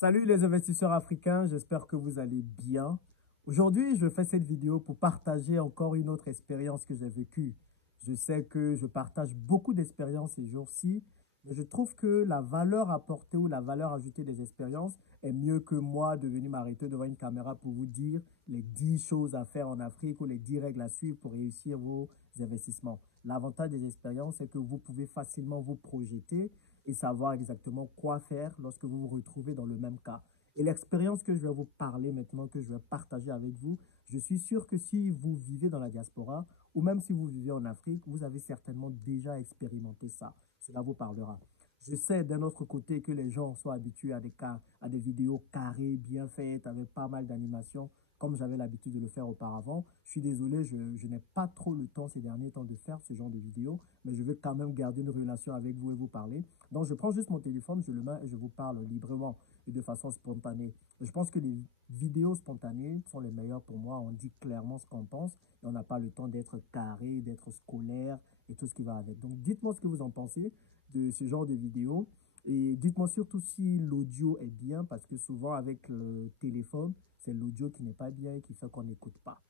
Salut les investisseurs africains, j'espère que vous allez bien. Aujourd'hui, je fais cette vidéo pour partager encore une autre expérience que j'ai vécue. Je sais que je partage beaucoup d'expériences ces jours-ci, mais je trouve que la valeur apportée ou la valeur ajoutée des expériences est mieux que moi de venir m'arrêter devant une caméra pour vous dire les 10 choses à faire en Afrique ou les 10 règles à suivre pour réussir vos investissements. L'avantage des expériences, c'est que vous pouvez facilement vous projeter et savoir exactement quoi faire lorsque vous vous retrouvez dans le même cas. Et l'expérience que je vais vous parler maintenant, que je vais partager avec vous, je suis sûr que si vous vivez dans la diaspora ou même si vous vivez en Afrique, vous avez certainement déjà expérimenté ça. Cela vous parlera. Je sais d'un autre côté que les gens sont habitués à des vidéos carrées, bien faites, avec pas mal d'animations, comme j'avais l'habitude de le faire auparavant. Je suis désolé, je n'ai pas trop le temps ces derniers temps de faire ce genre de vidéos, mais je veux quand même garder une relation avec vous et vous parler. Donc, je prends juste mon téléphone, je le mets et je vous parle librement et de façon spontanée. Je pense que les vidéos spontanées sont les meilleures pour moi. On dit clairement ce qu'on pense et on n'a pas le temps d'être carré, d'être scolaire et tout ce qui va avec. Donc, dites-moi ce que vous en pensez de ce genre de vidéos. Et dites-moi surtout si l'audio est bien, parce que souvent avec le téléphone, c'est l'audio qui n'est pas bien et qui fait qu'on n'écoute pas.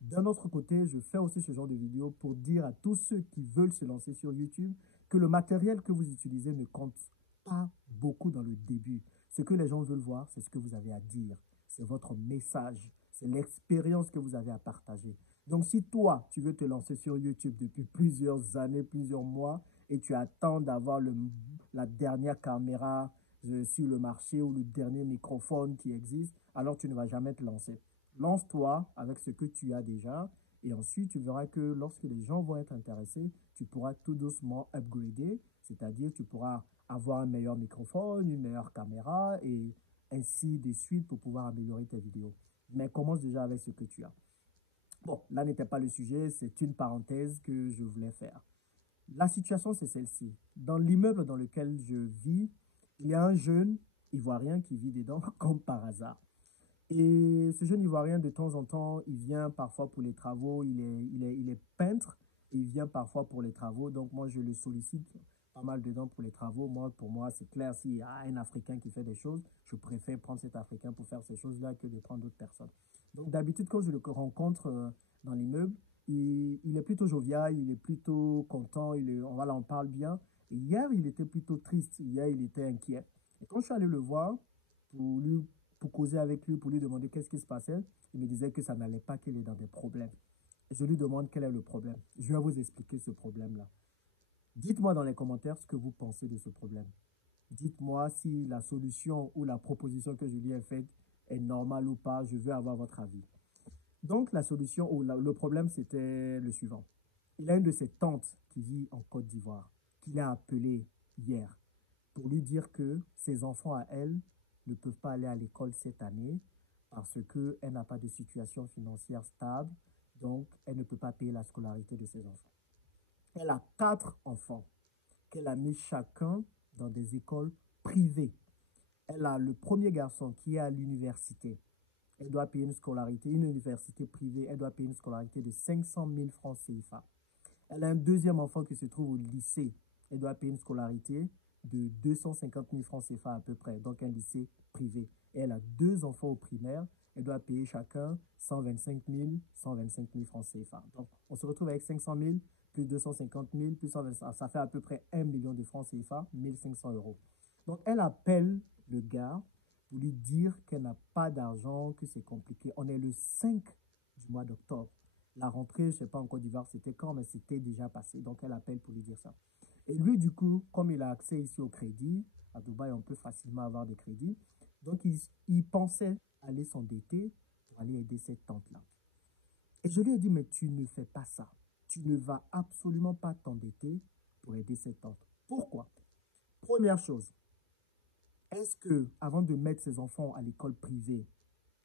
D'un autre côté, je fais aussi ce genre de vidéo pour dire à tous ceux qui veulent se lancer sur YouTube que le matériel que vous utilisez ne compte pas beaucoup dans le début. Ce que les gens veulent voir, c'est ce que vous avez à dire. C'est votre message. C'est l'expérience que vous avez à partager. Donc, si toi, tu veux te lancer sur YouTube depuis plusieurs années, plusieurs mois, et tu attends d'avoir la dernière caméra sur le marché ou le dernier microphone qui existe, alors tu ne vas jamais te lancer. Lance-toi avec ce que tu as déjà et ensuite tu verras que lorsque les gens vont être intéressés, tu pourras tout doucement upgrader, c'est-à-dire tu pourras avoir un meilleur microphone, une meilleure caméra et ainsi de suite pour pouvoir améliorer tes vidéos. Mais commence déjà avec ce que tu as. Bon, là n'était pas le sujet, c'est une parenthèse que je voulais faire. La situation, c'est celle-ci. Dans l'immeuble dans lequel je vis, il y a un jeune Ivoirien qui vit dedans comme par hasard. Et ce jeune Ivoirien, de temps en temps, il vient parfois pour les travaux, il est peintre, et il vient parfois pour les travaux. Donc moi, je le sollicite pas mal dedans pour les travaux. Moi, pour moi, c'est clair, s'il y a un Africain qui fait des choses, je préfère prendre cet Africain pour faire ces choses-là que de prendre d'autres personnes. Donc d'habitude, quand je le rencontre dans l'immeuble, il est plutôt jovial, il est plutôt content, voilà, on parle bien. Et hier, il était plutôt triste, hier, il était inquiet. Et quand je suis allé le voir pour lui pour causer avec lui, pour lui demander qu'est-ce qui se passait, il me disait que ça n'allait pas, qu'il est dans des problèmes. Je lui demande quel est le problème. Je vais vous expliquer ce problème-là. Dites-moi dans les commentaires ce que vous pensez de ce problème. Dites-moi si la solution ou la proposition que je lui ai faite est normale ou pas. Je veux avoir votre avis. Donc, la solution ou le problème, c'était le suivant. Il a une de ses tantes qui vit en Côte d'Ivoire, qu'il a appelée hier pour lui dire que ses enfants à elle ne peuvent pas aller à l'école cette année parce qu'elle n'a pas de situation financière stable, donc elle ne peut pas payer la scolarité de ses enfants. Elle a 4 enfants qu'elle a mis chacun dans des écoles privées. Elle a le premier garçon qui est à l'université. Elle doit payer une scolarité, une université privée, elle doit payer une scolarité de 500 000 francs CFA. Elle a un deuxième enfant qui se trouve au lycée. Elle doit payer une scolarité de 250 000 francs CFA à peu près, donc un lycée privé. Et elle a 2 enfants au primaire. Elle doit payer chacun 125 000 francs CFA. Donc, on se retrouve avec 500 000 plus 250 000 plus 125 000. Ça fait à peu près 1 million de francs CFA, 1 500 euros. Donc, elle appelle le gars pour lui dire qu'elle n'a pas d'argent, que c'est compliqué. On est le 5 du mois d'octobre. La rentrée, je ne sais pas en Côte d'Ivoire c'était quand, mais c'était déjà passé. Donc, elle appelle pour lui dire ça. Et lui, du coup, comme il a accès ici au crédit, à Dubaï, on peut facilement avoir des crédits. Donc, il pensait aller s'endetter pour aller aider cette tante-là. Et je lui ai dit, mais tu ne fais pas ça. Tu ne vas absolument pas t'endetter pour aider cette tante. Pourquoi? Première chose, est-ce que, avant de mettre ses enfants à l'école privée,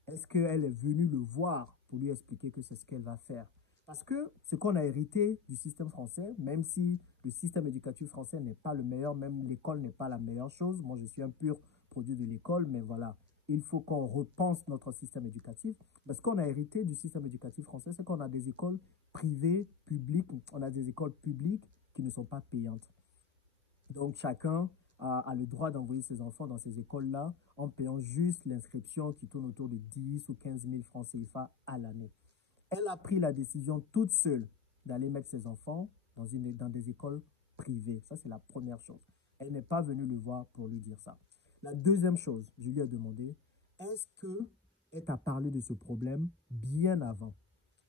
est-ce qu'elle est venue le voir pour lui expliquer que c'est ce qu'elle va faire? Parce que ce qu'on a hérité du système français, même si le système éducatif français n'est pas le meilleur, même l'école n'est pas la meilleure chose. Moi, je suis un pur produit de l'école, mais voilà, il faut qu'on repense notre système éducatif. Parce qu'on a hérité du système éducatif français, c'est qu'on a des écoles privées, publiques, on a des écoles publiques qui ne sont pas payantes. Donc, chacun a le droit d'envoyer ses enfants dans ces écoles-là en payant juste l'inscription qui tourne autour de 10 ou 15 000 francs CFA à l'année. Elle a pris la décision toute seule d'aller mettre ses enfants dans des écoles privées. Ça, c'est la première chose. Elle n'est pas venue le voir pour lui dire ça. La deuxième chose, je lui ai demandé, est-ce qu'elle t'a parlé de ce problème bien avant?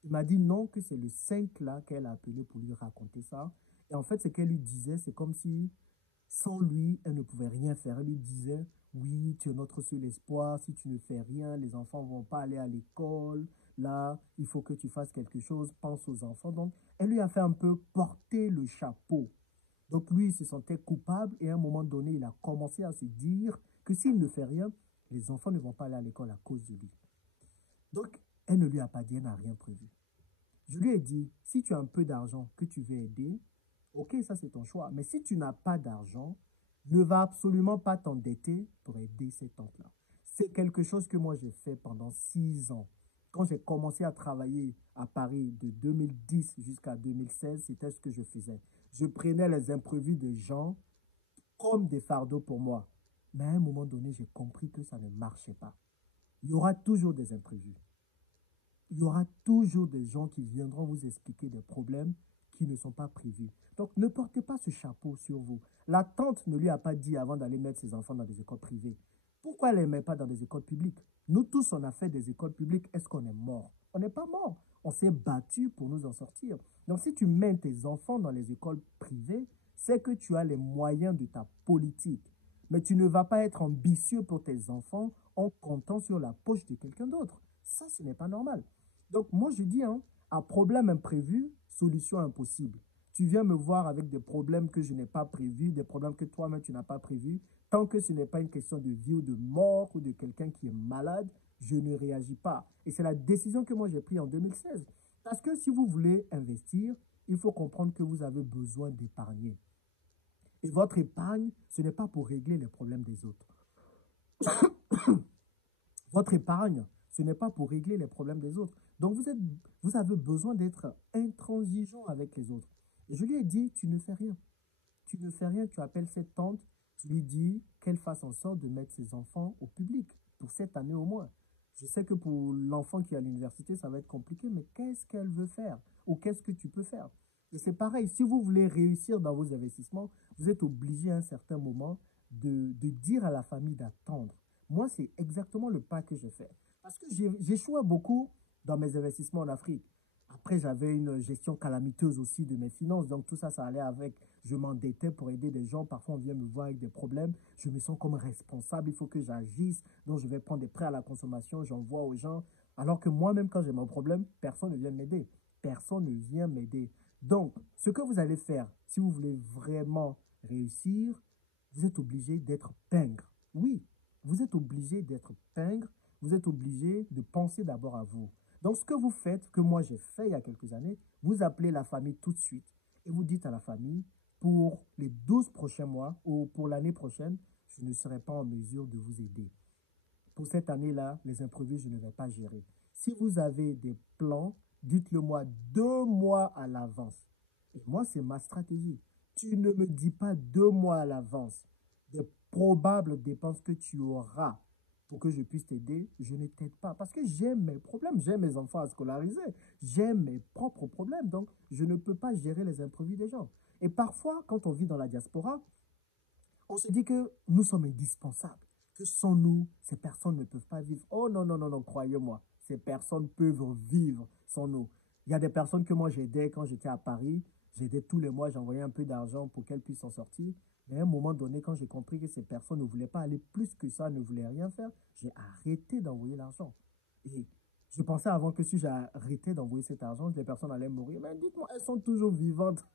Il m'a dit non, que c'est le 5 là qu'elle a appelé pour lui raconter ça. Et en fait, ce qu'elle lui disait, c'est comme si sans lui, elle ne pouvait rien faire. Elle lui disait, oui, tu es notre seul espoir. Si tu ne fais rien, les enfants ne vont pas aller à l'école. Là, il faut que tu fasses quelque chose. Pense aux enfants. Donc, elle lui a fait un peu porter le chapeau. Donc, lui, il se sentait coupable et à un moment donné, il a commencé à se dire que s'il ne fait rien, les enfants ne vont pas aller à l'école à cause de lui. Donc, elle ne lui a pas dit, elle n'a rien prévu. Je lui ai dit, si tu as un peu d'argent que tu veux aider, ok, ça c'est ton choix. Mais si tu n'as pas d'argent, ne va absolument pas t'endetter pour aider cette tante-là. C'est quelque chose que moi j'ai fait pendant 6 ans. Quand j'ai commencé à travailler à Paris de 2010 jusqu'à 2016, c'était ce que je faisais. Je prenais les imprévus des gens comme des fardeaux pour moi. Mais à un moment donné, j'ai compris que ça ne marchait pas. Il y aura toujours des imprévus. Il y aura toujours des gens qui viendront vous expliquer des problèmes qui ne sont pas prévus. Donc, ne portez pas ce chapeau sur vous. La tante ne lui a pas dit avant d'aller mettre ses enfants dans des écoles privées. Pourquoi elle ne les met pas dans des écoles publiques? Nous tous, on a fait des écoles publiques. Est-ce qu'on est mort? On n'est pas mort. On s'est battu pour nous en sortir. Donc, si tu mets tes enfants dans les écoles privées, c'est que tu as les moyens de ta politique. Mais tu ne vas pas être ambitieux pour tes enfants en comptant sur la poche de quelqu'un d'autre. Ça, ce n'est pas normal. Donc, moi, je dis, hein, à problème imprévu, solution impossible. Tu viens me voir avec des problèmes que je n'ai pas prévus, des problèmes que toi-même, tu n'as pas prévus. Tant que ce n'est pas une question de vie ou de mort ou de quelqu'un qui est malade, je ne réagis pas. Et c'est la décision que moi, j'ai prise en 2016. Parce que si vous voulez investir, il faut comprendre que vous avez besoin d'épargner. Et votre épargne, ce n'est pas pour régler les problèmes des autres. Votre épargne, ce n'est pas pour régler les problèmes des autres. Donc, vous avez besoin d'être intransigeant avec les autres. Et je lui ai dit, tu ne fais rien. Tu ne fais rien, tu appelles cette tante, tu lui dis qu'elle fasse en sorte de mettre ses enfants au public, pour cette année au moins. Je sais que pour l'enfant qui est à l'université, ça va être compliqué, mais qu'est-ce qu'elle veut faire? Ou qu'est-ce que tu peux faire? Et c'est pareil, si vous voulez réussir dans vos investissements, vous êtes obligé à un certain moment de dire à la famille d'attendre. Moi, c'est exactement le pas que j'ai fait. Parce que j'échouais beaucoup dans mes investissements en Afrique. Après, j'avais une gestion calamiteuse aussi de mes finances. Donc, tout ça, ça allait avec. Je m'endettais pour aider des gens. Parfois, on vient me voir avec des problèmes. Je me sens comme responsable. Il faut que j'agisse. Donc, je vais prendre des prêts à la consommation. J'envoie aux gens. Alors que moi-même, quand j'ai mon problème, personne ne vient m'aider. Personne ne vient m'aider. Donc, ce que vous allez faire, si vous voulez vraiment réussir, vous êtes obligé d'être pingre. Oui, vous êtes obligé d'être pingre. Vous êtes obligé de penser d'abord à vous. Donc, ce que vous faites, que moi j'ai fait il y a quelques années, vous appelez la famille tout de suite et vous dites à la famille, pour les 12 prochains mois ou pour l'année prochaine, je ne serai pas en mesure de vous aider. Pour cette année-là, les imprévus, je ne vais pas gérer. Si vous avez des plans, dites-le moi 2 mois à l'avance. Et moi, c'est ma stratégie. Tu ne me dis pas 2 mois à l'avance des probables dépenses que tu auras pour que je puisse t'aider, je ne t'aide pas. Parce que j'ai mes problèmes, j'ai mes enfants à scolariser, j'ai mes propres problèmes. Donc, je ne peux pas gérer les imprévus des gens. Et parfois, quand on vit dans la diaspora, on se dit que nous sommes indispensables, que sans nous, ces personnes ne peuvent pas vivre. Oh non, non, non, non, croyez-moi, ces personnes peuvent vivre sans nous. Il y a des personnes que moi j'aidais quand j'étais à Paris, j'aidais tous les mois, j'envoyais un peu d'argent pour qu'elles puissent s'en sortir. Mais à un moment donné, quand j'ai compris que ces personnes ne voulaient pas aller plus que ça, ne voulaient rien faire, j'ai arrêté d'envoyer l'argent. Et je pensais avant que si j'arrêtais d'envoyer cet argent, les personnes allaient mourir. Mais dites-moi, elles sont toujours vivantes.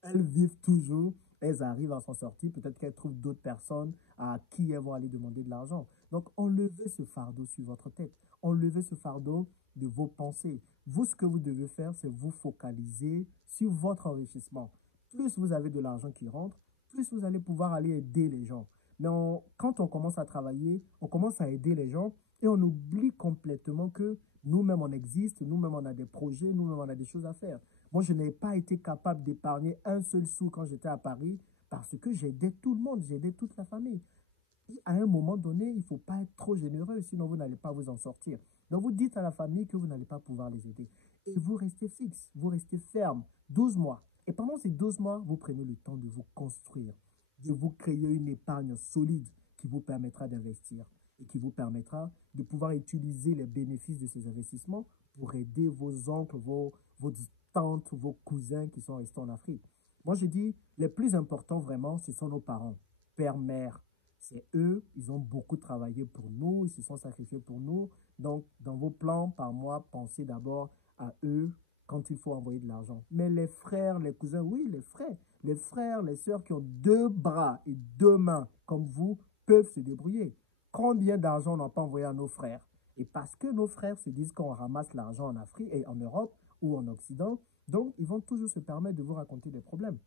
Elles vivent toujours. Elles arrivent à s'en sortir. Peut-être qu'elles trouvent d'autres personnes à qui elles vont aller demander de l'argent. Donc, enlevez ce fardeau sur votre tête. Enlevez ce fardeau de vos pensées. Vous, ce que vous devez faire, c'est vous focaliser sur votre enrichissement. Plus vous avez de l'argent qui rentre, plus vous allez pouvoir aller aider les gens. Mais quand on commence à travailler, on commence à aider les gens et on oublie complètement que nous-mêmes, on existe, nous-mêmes, on a des projets, nous-mêmes, on a des choses à faire. Moi, je n'ai pas été capable d'épargner un seul sou quand j'étais à Paris parce que j'aidais tout le monde, j'aidais toute la famille. Et à un moment donné, il ne faut pas être trop généreux, sinon vous n'allez pas vous en sortir. Donc vous dites à la famille que vous n'allez pas pouvoir les aider. Et vous restez fixe, vous restez ferme, 12 mois. Et pendant ces 12 mois, vous prenez le temps de vous construire, de vous créer une épargne solide qui vous permettra d'investir et qui vous permettra de pouvoir utiliser les bénéfices de ces investissements pour aider vos oncles, vos tantes, vos cousins qui sont restés en Afrique. Moi, je dis, les plus importants vraiment, ce sont nos parents, père, mère. C'est eux, ils ont beaucoup travaillé pour nous, ils se sont sacrifiés pour nous. Donc, dans vos plans par mois, pensez d'abord à eux quand il faut envoyer de l'argent. Mais les frères, les cousins, oui, les frères, les sœurs qui ont deux bras et deux mains comme vous peuvent se débrouiller. Combien d'argent on n'a pas envoyé à nos frères? Et parce que nos frères se disent qu'on ramasse l'argent en Afrique et en Europe ou en Occident, donc ils vont toujours se permettre de vous raconter des problèmes.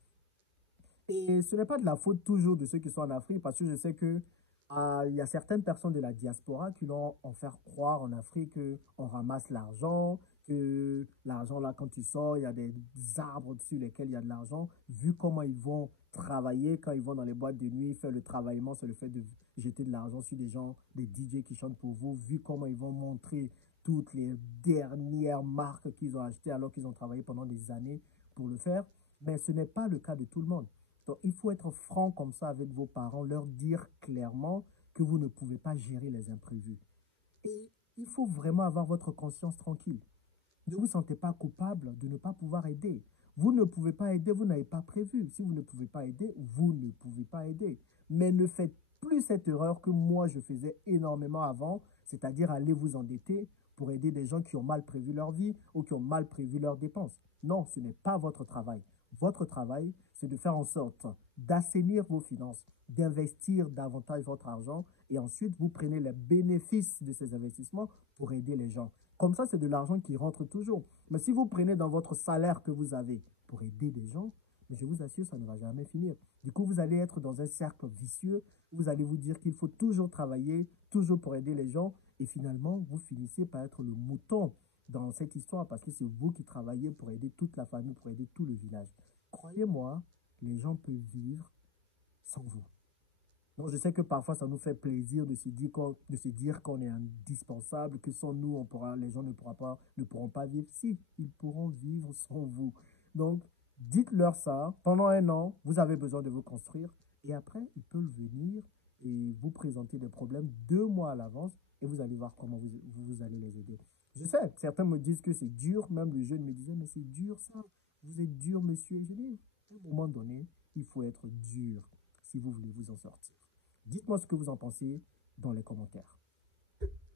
Et ce n'est pas de la faute toujours de ceux qui sont en Afrique, parce que je sais que il y a certaines personnes de la diaspora qui vont en faire croire en Afrique qu'on ramasse l'argent, que l'argent là, quand tu sors, il y a des arbres sur lesquels il y a de l'argent. Vu comment ils vont travailler, quand ils vont dans les boîtes de nuit, faire le travaillement, c'est le fait de jeter de l'argent sur des gens, des DJ qui chantent pour vous, vu comment ils vont montrer toutes les dernières marques qu'ils ont achetées alors qu'ils ont travaillé pendant des années pour le faire. Mais ce n'est pas le cas de tout le monde. Donc, il faut être franc comme ça avec vos parents, leur dire clairement que vous ne pouvez pas gérer les imprévus. Et il faut vraiment avoir votre conscience tranquille. Ne vous sentez pas coupable de ne pas pouvoir aider. Vous ne pouvez pas aider, vous n'avez pas prévu. Si vous ne pouvez pas aider, vous ne pouvez pas aider. Mais ne faites plus cette erreur que moi je faisais énormément avant, c'est-à-dire aller vous endetter pour aider des gens qui ont mal prévu leur vie ou qui ont mal prévu leurs dépenses. Non, ce n'est pas votre travail. Votre travail, c'est de faire en sorte d'assainir vos finances, d'investir davantage votre argent et ensuite vous prenez les bénéfices de ces investissements pour aider les gens. Comme ça, c'est de l'argent qui rentre toujours. Mais si vous prenez dans votre salaire que vous avez pour aider des gens, mais je vous assure, ça ne va jamais finir. Du coup, vous allez être dans un cercle vicieux. Vous allez vous dire qu'il faut toujours travailler, toujours pour aider les gens. Et finalement, vous finissez par être le mouton dans cette histoire parce que c'est vous qui travaillez pour aider toute la famille, pour aider tout le village. Croyez-moi, les gens peuvent vivre sans vous. Donc, je sais que parfois, ça nous fait plaisir de se dire qu'on est indispensable, que sans nous, les gens ne pourront pas vivre. Si, ils pourront vivre sans vous. Donc, dites-leur ça. Pendant un an, vous avez besoin de vous construire. Et après, ils peuvent venir et vous présenter des problèmes 2 mois à l'avance et vous allez voir comment vous allez les aider. Je sais, certains me disent que c'est dur. Même le jeune me disait, mais c'est dur ça. Vous êtes dur, monsieur. Je dis, à un moment donné, il faut être dur si vous voulez vous en sortir. Dites-moi ce que vous en pensez dans les commentaires.